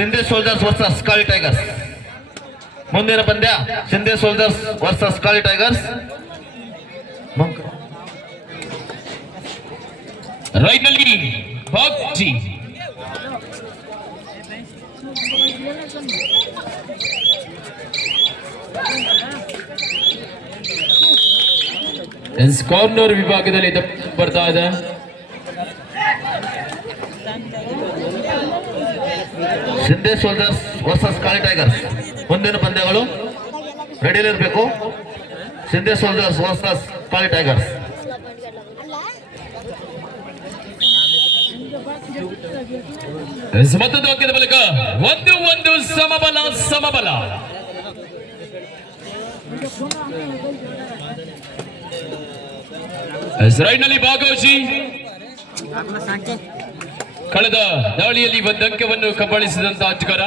Shinde soldiers versus Kali tigers. ಮುಂದಿನ ಪಂದ್ಯ Shinde soldiers versus Kali tigers. Right ನಲ್ಲಿ ಬಾಗ್ಜಿ ಕಾರ್ನರ್ ವಿಭಾಗದಲ್ಲಿ ಬರ್ತಾ ಇದೆ. Shinde soldiers versus Kali tigers. ಮುಂದಿನ ಪಂದ್ಯಗಳು ರೆಡಿಯಲ್ಲಿರಬೇಕು. Shinde soldiers versus Kali tigers. ಮತ್ತೊಂದು ಅಂಕದ ಬಳಿಕ 1-1 ಸಮಬಲ. ರೈಟ್ ನಲ್ಲಿ ಭಾಗವಹಿಸಿ ಕಳೆದ ದಾಳಿಯಲ್ಲಿ ಒಂದು ಅಂಕವನ್ನು ಕಬಳಿಸಿದಂತ ಆಟಗಾರ.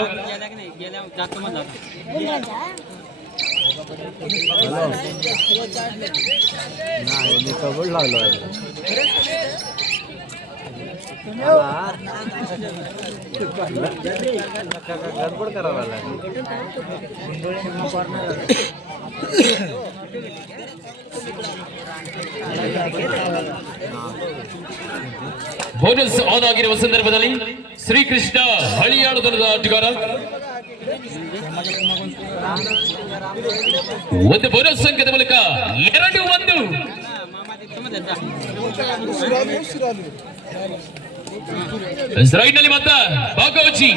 ಬೋನಸ್ ಆನ್ ಆಗಿರುವ ಸಂದರ್ಭದಲ್ಲಿ ಶ್ರೀಕೃಷ್ಣ ಹಳಿಯಾಳದ ಆಟಗಾರ ಒಂದು ಬೋನಸ್ ಅಂಕದ ಮೂಲಕ 2-1. ರೈಟ್ ನಲ್ಲಿ ಮಾತ್ರ ಭಾಗವಹಿಸಿ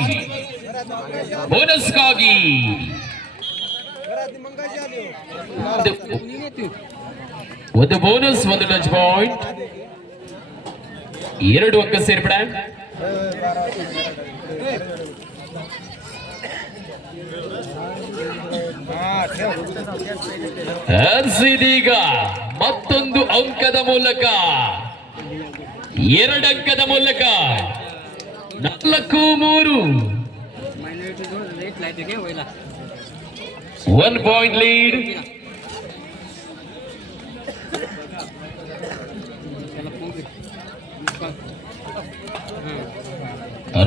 ಬೋನಸ್ಗಾಗಿ ಒಂದು ಬೋನಸ್, ಒಂದು ಟಚ್ ಪಾಯಿಂಟ್, 2 ಅಂಕ ಸೇರ್ಪಡೆ. ಇದೀಗ ಮತ್ತೊಂದು ಅಂಕದ ಮೂಲಕ 2 ಅಂಕದ ಮೂಲಕ 4-3 1 ಪಾಯಿಂಟ್ ಲೀಡ್.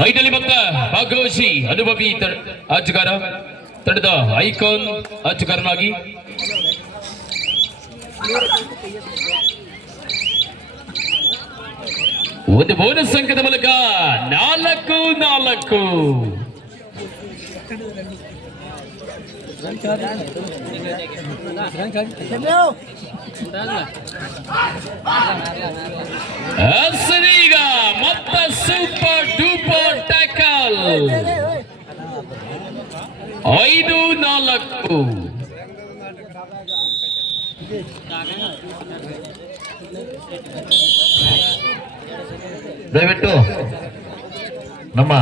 ರೈಟ್ ಅಲ್ಲಿ ಬಂದ ಭಾಗವಹಿಸಿ ಅನುಭವಿ ಆಟಗಾರ, ತಂಡದ ಐಕಾನ್ ಆಟಗಾರನಾಗಿ ಒಂದು ಬೋನಸ್ ಅಂಕದ ಮೂಲಕ 4-4. ಈಗ ಮತ್ತ ಸೂಪರ್ ಡೂಪರ್ ಟ್ಯಾಕಲ್ 5-4. ದಯವಿಟ್ಟು ನಮ್ಮ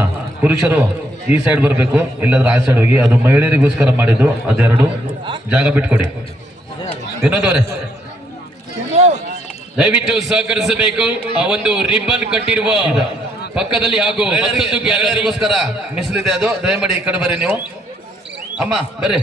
ಪುರುಷರು ಈ ಸೈಡ್ ಬರಬೇಕು, ಇಲ್ಲದ್ರೆ ಆ ಸೈಡ್ ಹೋಗಿ. ಅದು ಮಹಿಳೆಯರಿಗೋಸ್ಕರ ಮಾಡಿದ್ದು, ಅದೆರಡು ಜಾಗ ಬಿಟ್ಕೊಡಿ. ವಿನೋದ್ ಅವರೇ ದಯವಿಟ್ಟು ಸಹಕರಿಸಬೇಕು. ಆ ಒಂದು ರಿಬ್ಬನ್ ಕಟ್ಟಿರುವ ಪಕ್ಕದಲ್ಲಿ ಹಾಗೂ ಮಹಿಳೆಯರಿಗೋಸ್ಕರ ಮೀಸಲಿದೆ, ಅದು ದಯಮಾಡಿ ಈ ಕಡೆ ಬರ್ರಿ. ನೀವು ಅಮ್ಮ ಬರ್ರಿ,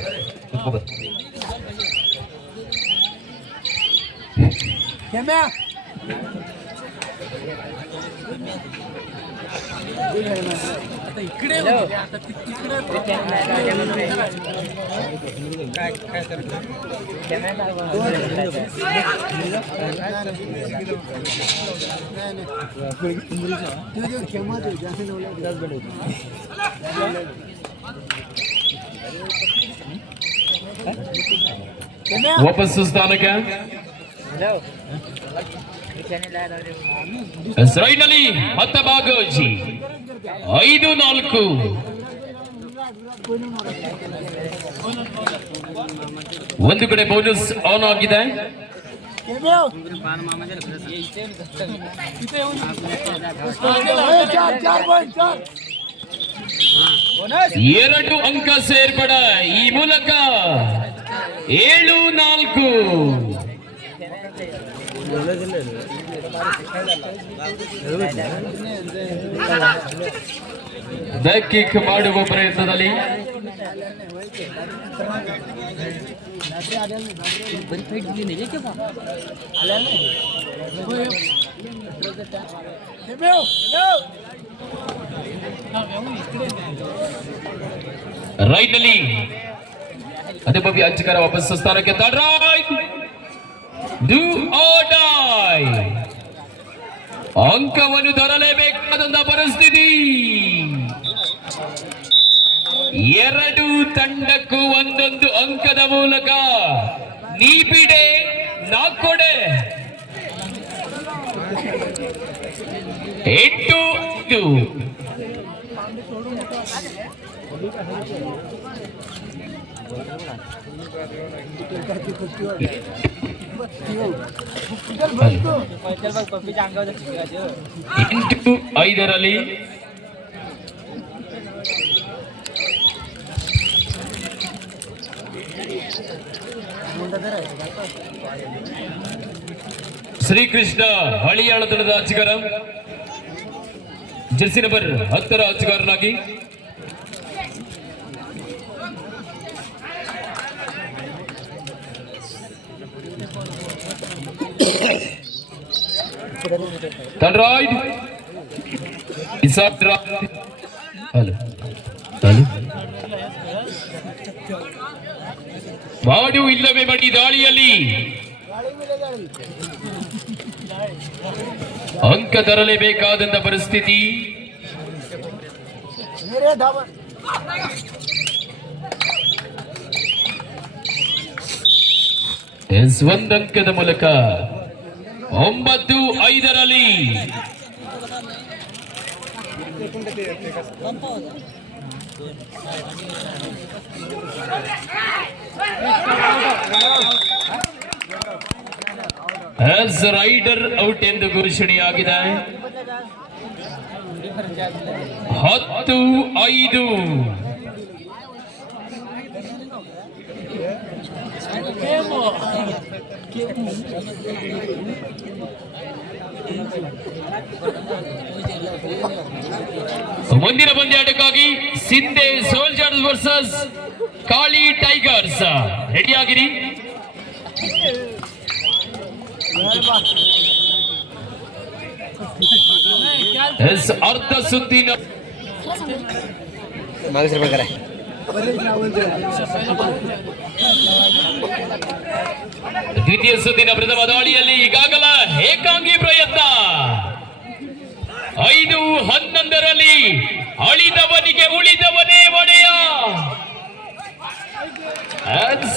ವಾಪಸ್ ಸ್ಥಾನಕ್ಕೆ. ರೈಟ್ ನಲ್ಲಿ ಮತ್ತೆ ಭಾಗವಹಿಸಿ 5-4. ಒಂದು ಕಡೆ ಬೋನಸ್ ಆನ್ ಆಗಿದೆ. ಎರಡು ಅಂಕ ಸೇರ್ಪಡೆ, ಈ ಮೂಲಕ 7-4. ಬ್ಯಾಕ್ ಕಿಕ್ ಮಾಡುವ ಪ್ರಯತ್ನದಲ್ಲಿ ರೈಟ್ ನಲ್ಲಿ ಅದೇ ಭವ್ಯ ಅಂಚಕರ ವಾಪಸ್ ಸ್ಥಾನಕ್ಕೆ ಡೂ ಆರ್ ಡೈ ಅಂಕವನ್ನು ತರಲೇಬೇಕಾದಂತ ಪರಿಸ್ಥಿತಿ. ಎರಡು ತಂಡಕ್ಕೂ ಒಂದೊಂದು ಅಂಕದ ಮೂಲಕ ನೀ ಬಿಡೆ ನಾ ಕೊಡೆ 8-2. ಇಂಟು 5ರಲ್ಲಿ ಶ್ರೀಕೃಷ್ಣ ಹಳಿಯಾಳತನದ ಆಚಗಾರ, ಜೆರ್ಸಿ ನಂಬರ್ 10ರ ಆಚಗಾರನಾಗಿ ತಂಡ್ರಾಯ್ಡ್ ಇಸಾಕ್ ಮಾಡು ಇಲ್ಲವೇ ಮಡಿ ದಾಳಿಯಲ್ಲಿ ಅಂಕ ತರಲೇಬೇಕಾದಂತ ಪರಿಸ್ಥಿತಿ. ಒಂದಂಕದ ಮೂಲಕ 9-5ರಲ್ಲಿ ರೈಡರ್ ಔಟ್ ಎಂದು ಘೋಷಣೆಯಾಗಿದೆ. 10-5. ಮುಂದಿನ ಪಂದ್ಯಾಟಕ್ಕಾಗಿ Shinde soldiers versus Kali tigers ರೆಡಿಯಾಗಿರಿ. ಅರ್ಧ ಸುತ್ತಿನ ದ್ವಿತೀಯ ಸುತ್ತಿನ ಪ್ರಥಮ ದಾಳಿಯಲ್ಲಿ ಈಗಾಗಲೇ ಏಕಾಂಗಿ ಪ್ರಯತ್ನ. 5-11ರಲ್ಲಿ ಅಳಿದವನಿಗೆ ಉಳಿದವನೇ ಒಡೆಯ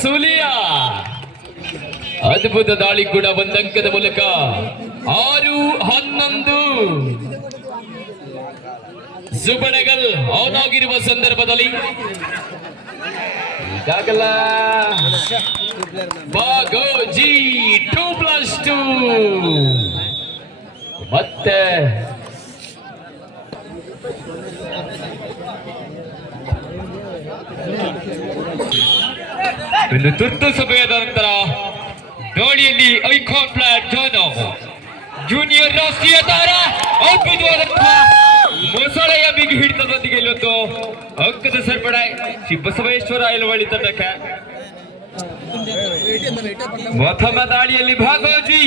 ಸುಲಿಯ. ಅದ್ಭುತ ದಾಳಿ ಕೂಡ ಒಂದಂಕದ ಮೂಲಕ 6-11. ಜುಬಣಗಲ್ ಆನ್ ಆಗಿರುವ ಸಂದರ್ಭದಲ್ಲಿ ಈಗಾಗಲೇ ಬಾಗೋಜಿ 2+2 ಮತ್ತೆ ಒಂದು ತುರ್ತು ಸಭೆಯಾದ ನಂತರ ದಾಳಿಯಲ್ಲಿ ಐಕಾನ್ ಪ್ಲೇಯರ್ ಜಾನೋ ಜೂನಿಯರ್ ರಾಷ್ಟ್ರೀಯ ತಾರ ಅದ್ಭುತವಾದಂತಹ ಮೊಸಳೆಯ ಬಿಗಿ ಹಿಡಿತದೊಂದಿಗೆ ಇವತ್ತು ಅಂಕದ ಸೇರ್ಪಡೆ ಶ್ರೀ ಬಸವೇಶ್ವರ ಯಲವಳ್ಳಿ ತಂಡಕ್ಕೆ. ಪ್ರಥಮ ದಾಳಿಯಲ್ಲಿ ಭಾಗೋಜಿ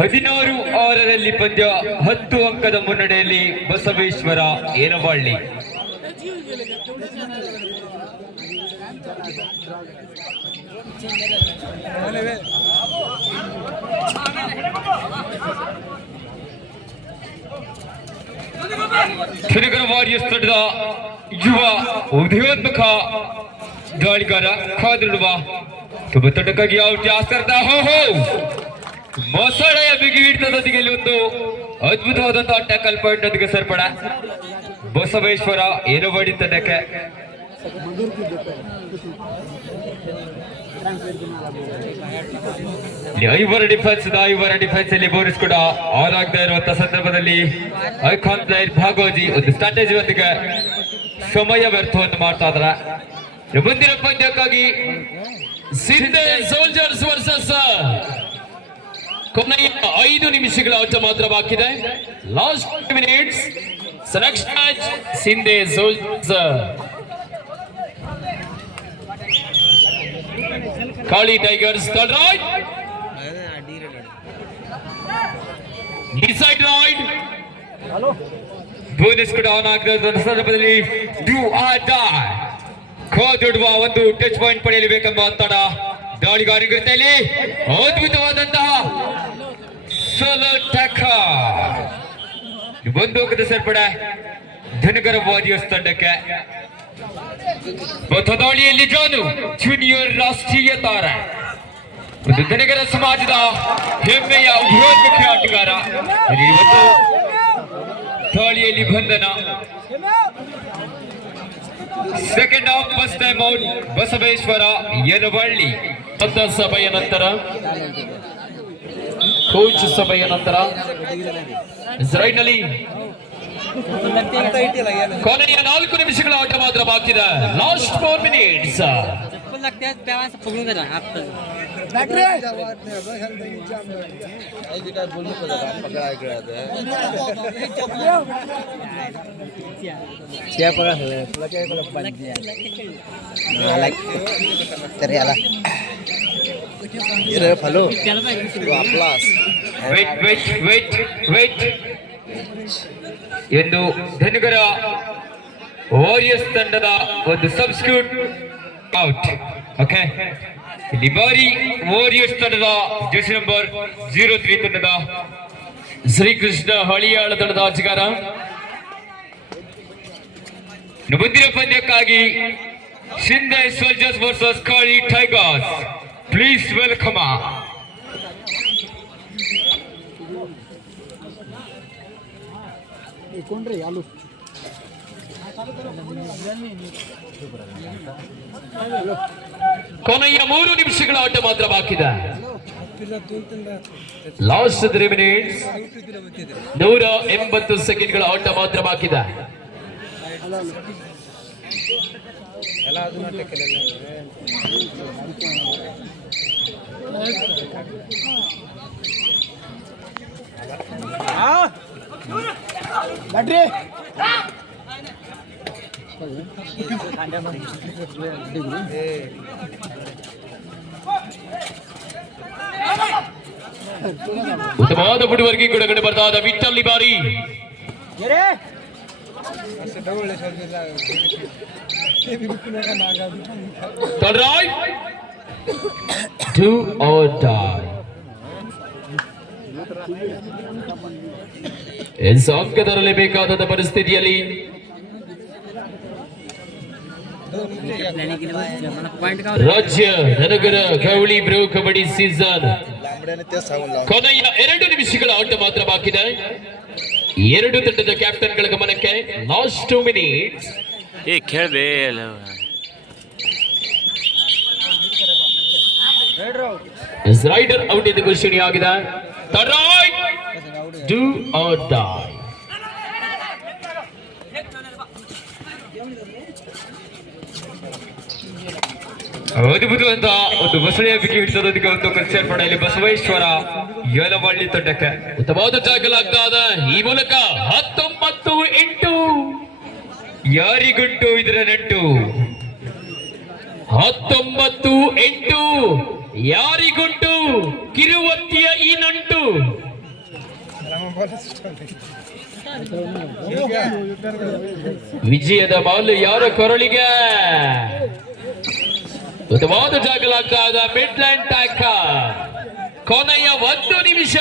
ಹದಿನಾರು ಓವರಲ್ಲಿ ಪಂದ್ಯ 10 ಅಂಕದ ಮುನ್ನಡೆಯಲ್ಲಿ ಬಸವೇಶ್ವರ ಯಲವಳ್ಳಿ. ಶ್ರೀನಗರ ವಾರಿಯರ್ಸ್ ತಂಡದ ಯುವ ಉದಯೋನ್ಮುಖ ದಾಳಿಗಾರ ಕಾದಿಡುವ ತಂಡಕ್ಕಾಗಿ ಔಟ್ ಆಸ್ಕರ್ದ ಮೊಸಳೆಯ ಬಿಗಿ ಹಿಡಿತದೊಂದಿಗೆ ಒಂದು ಅದ್ಭುತವಾದಂತಹ ಟ್ಯಾಕಲ್ ಪಾಯಿಂಟ್ ನೊಂದಿಗೆ ಸೇರ್ಪಡ ಬಸವೇಶ್ವರ ಯಲವಳ್ಳಿ ತಂಡಕ್ಕೆ. ಐವರ ಡಿಫೆನ್ಸ್ ಅಲ್ಲಿ ಬೋರಿಸ್ ಕೂಡ ಆನ್ ಆಗ್ತಾ ಇರುವಂತಹ ಸಂದರ್ಭದಲ್ಲಿ ಐಕಾನ್ ಪ್ಲೇಯರ್ ಭಾಗೋಜಿ ಒಂದು ಸ್ಟ್ರಾಟಜಿ ಒಂದಿಗೆ ಸಮಯ ವ್ಯರ್ಥವನ್ನು ಮಾಡ್ತಾ ಇದ್ರ. ಮುಂದಿನ ಪಂದ್ಯಕ್ಕಾಗಿ ಸಿಂಧೆ ಸೋಲ್ಜರ್ಸ್ ವರ್ಸಸ್ ಕೊನೆಯ 5 ನಿಮಿಷಗಳ ಆಟ ಮಾತ್ರ ಬಾಕಿ ಇದೆ. Last 5 minutes. Next match Shinde soldiers Kali Tigers, third right. Inside right. Bonus ಕೂಡ ಆನ್ ಆಗಿರೋ ಸಂದರ್ಭದಲ್ಲಿ do or die. ಕೋದುಡುವ ಒಂದು ಟಚ್ ಪಾಯಿಂಟ್ ಪಡೆಯಲೇಬೇಕೆಂಬ ಒತ್ತಡ ದಾಳಿಗಾರರಿಗಿರುತ್ತೆ ಇಲ್ಲಿ. ಅದ್ಭುತವಾದಂತಹ ಸೋಲೋ ಟ್ಯಾಕಲ್. ಒಂದು ಅಂಕದ ಸೇರ್ಪಡೆ ಧನಗರ ವಾರಿಯರ್ಸ್ ತಂಡಕ್ಕೆ. ದಾಳಿಯಲ್ಲಿ ಜಾನು ಜೂನಿಯರ್ ರಾಷ್ಟ್ರೀಯ ತಾರೆ, ಒಂದು ಧನಗರ ಸಮಾಜದ ಹೆಮ್ಮೆಯ ಬೃಹನ್ಮುಖಿ ಆಟಗಾರ. ಇವತ್ತು ದಾಳಿಯಲ್ಲಿ ಬಂಧನ. Second half first time out Basaveshwara Yalavalli. ಸಭೆಯ ನಂತರ ಕೋಚ್ ಸಭೆಯ ನಂತರ ಇಸ್ರಾಯೇಲ್ನಲ್ಲಿ ಕೊನೆಯ 4 ನಿಮಿಷಗಳ ಆಟ ಮಾತ್ರ ಬಾಕಿ ಇದೆ. Last 4 minutes. ಎಂದು ಧನುಗರ ವಾರಿಯರ್ಸ್ ತಂಡದ ಒಂದು ಸಬ್ಸ್ಟಿಟ್ಯೂಟ್ ಔಟ್. ಓಕೆ, ಇಲ್ಲಿ ಬಾರಿ ವಾರಿಯರ್ಸ್ ತಂಡದ ಜೆರ್ಸಿ ನಂಬರ್ 03 ತಂಡದ ಶ್ರೀಕೃಷ್ಣ ಹಳಿಯಾಳ ತಂಡದ ಆಟಗಾರ. ಮುಂದಿನ ಪಂದ್ಯಕ್ಕಾಗಿ Shinde soldiers versus Kali tigers. Please welcome. ಕೊನೆಯ 3 ನಿಮಿಷಗಳ ಆಟ ಮಾತ್ರ ಬಾಕಿ ಇದೆ. ಲಾಸ್ಟ್ 3 ಮಿನಿಟ್ಸ್, 180 ಸೆಕೆಂಡ್ಗಳ ಆಟ ಮಾತ್ರ ಬಾಕಿ ಇದೆ. ಉತ್ತಮವಾದ ಬುಡುವರಿಗೆ ಕೂಡ ಕಂಡು ಬರ್ತಾದ ವಿಠಲ್ ಬಾರಿ. Do or die. ಅಂಕ ತರಲೇಬೇಕಾದ ಪರಿಸ್ಥಿತಿಯಲ್ಲಿ ರಾಜ್ಯ ಧನಗರ ಗೌಳಿ ಬ್ರೋ ಕಬಡ್ಡಿ ಸೀಸನ್ ಕೊನೆಯ 2 ನಿಮಿಷಗಳ ಆಟ ಮಾತ್ರ ಬಾಕಿ ಇದೆ. 2 ತಂಡದ ಕ್ಯಾಪ್ಟನ್ಗಳ ಗಮನಕ್ಕೆ ಲಾಸ್ಟ್ 2 ಮಿನಿಟ್ಸ್. ರೈಡರ್ ಔಟ್ ಎಂದು ಘೋಷಣೆಯಾಗಿದೆ. Do or die. ಅದ್ಭುತವಂತ ಒಂದು ಬಸಳೆಯ ಬಿಗಿ ಹಿಡಿತದೊಂದಿಗೆ ಒಂದು ಕಲ್ಚರ್ ಪಡೆಯಲಿ ಬಸವೇಶ್ವರ ಯಲವಳ್ಳಿ ತಂಡಕ್ಕೆ. ಉತ್ತಮವಾದ ಟ್ಯಾಕಲ್ ಆಗ್ತಾ ಇದೆ. ಈ ಮೂಲಕ 19-8 ಯಾರಿಗುಂಟು ಇದರ ನಂಟು. 19-8 ಯಾರಿಗುಂಟು ಕಿರುವತ್ತಿಯ ಈ ನಂಟು. ವಿಜಯದ ಬಾಲು ಯಾರ ಕೊರಳಿಗೆ. ಉತ್ತಮವಾದ ಟ್ಯಾಕಲ್ ಆಗ್ತಾ ಇದೆ. Mid line tackle. ಕೊನೆಯ 1 ನಿಮಿಷ,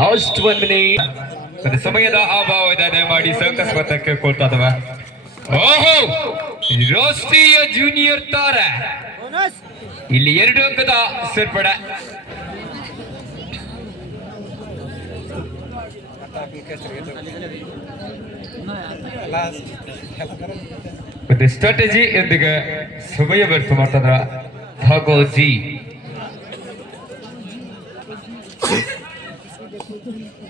ಲಾಸ್ಟ್ 1 ಮಿನಿಟ್. ಸಮಯದ ಅಭಾವದ ದಯಮಾಡಿ ಸಂಕಸ್ಪತ ಕೇಳ್ಕೊಳ್ತಾ ಇದ್ದಾವೆ. ಓಹೋ, ರಾಷ್ಟ್ರೀಯ ಜೂನಿಯರ್ ತಾರೆ ಇಲ್ಲಿ 2 ಅಂಕದ ಸೇರ್ಪಡೆ. ಒಂದು ಸ್ಟ್ರಾಟಜಿ ಎಂದಿಗೆ ಸಮಯ ವ್ಯರ್ಥ ಮಾಡ್ತಂದ್ರ ಭಾಗೋಜಿ.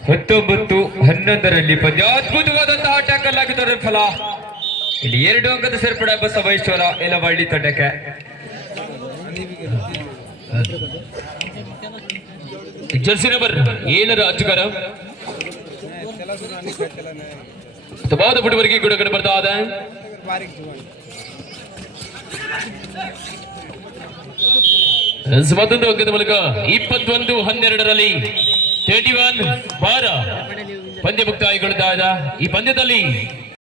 19-11 ಪಂದ್ಯ. ಅದ್ಭುತವಾದಂತಹ ಟ್ಯಾಕಲ್ ಆಗಿದ್ದಾರೆ ಫಲ. ಇಲ್ಲಿ 2 ಅಂಕದ ಸೇರ್ಪಡೆ ಬಸವೇಶ್ವರ ಯಲವಳ್ಳಿ ತಂಡಕ್ಕೆ. ಜೆರ್ಸಿ ನಂಬರ್ 7 ಆಟಗಾರ ಉತ್ತಮವಾದ ಬುಡುವರಿಗೆ ಕೂಡ ಕಂಡು ಬರ್ತಾ ಇದೆ. ಮತ್ತೊಂದು ಅಂಕದ ಮೂಲಕ 21-12ರಲ್ಲಿ 31-12 ಪಂದ್ಯ ಮುಕ್ತಾಯಗೊಳ್ಳುತ್ತಾದ ಈ ಪಂದ್ಯದಲ್ಲಿ